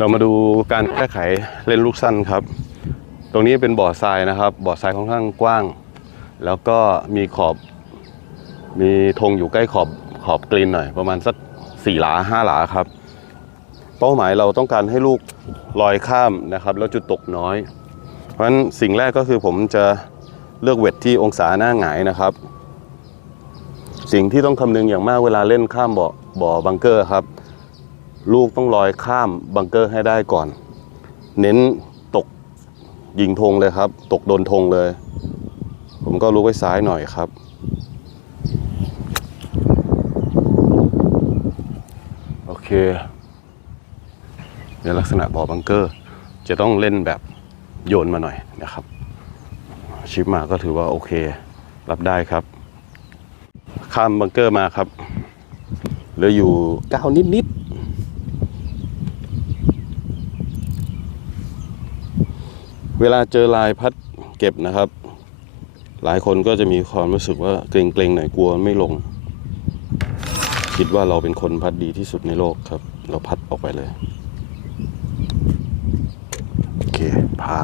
เรามาดูการแก้ไขเล่นลูกสั้นครับ ตรงนี้เป็นบ่อทรายนะครับ บ่อทรายค่อนข้างกว้าง แล้วก็มีขอบ มีธงอยู่ใกล้ขอบขอบกรีนหน่อย ประมาณสักสี่หลาห้าหลาครับ เป้าหมายเราต้องการให้ลูกลอยข้ามนะครับ แล้วจุดตกน้อย เพราะฉะนั้นสิ่งแรกก็คือผมจะเลือกเวทที่องศาหน้าหงายนะครับ สิ่งที่ต้องคำนึงอย่างมากเวลาเล่นข้ามบ่อบ่อบังเกอร์ครับ ลูกต้องลอยข้ามบังเกอร์ให้ได้ก่อน เน้นตกยิงธงเลยครับ ตกโดนธงเลย ผมก็ลุกไว้ซ้ายหน่อยครับ โอเคในลักษณะบ่อบังเกอร์ จะต้องเล่นแบบโยนมาหน่อยนะครับ ชิปมาก็ถือว่าโอเค รับได้ครับ ข้ามบังเกอร์มาครับเหลืออยู่เก้านิดนิดๆ เวลาเจอลายพัดเก็บนะครับ หลายคนก็จะมีความรู้สึกว่าเกรงๆหน่อยกลัวไม่ลง คิดว่าเราเป็นคนพัดดีที่สุดในโลกครับ เราพัดออกไปเลย โอเคพา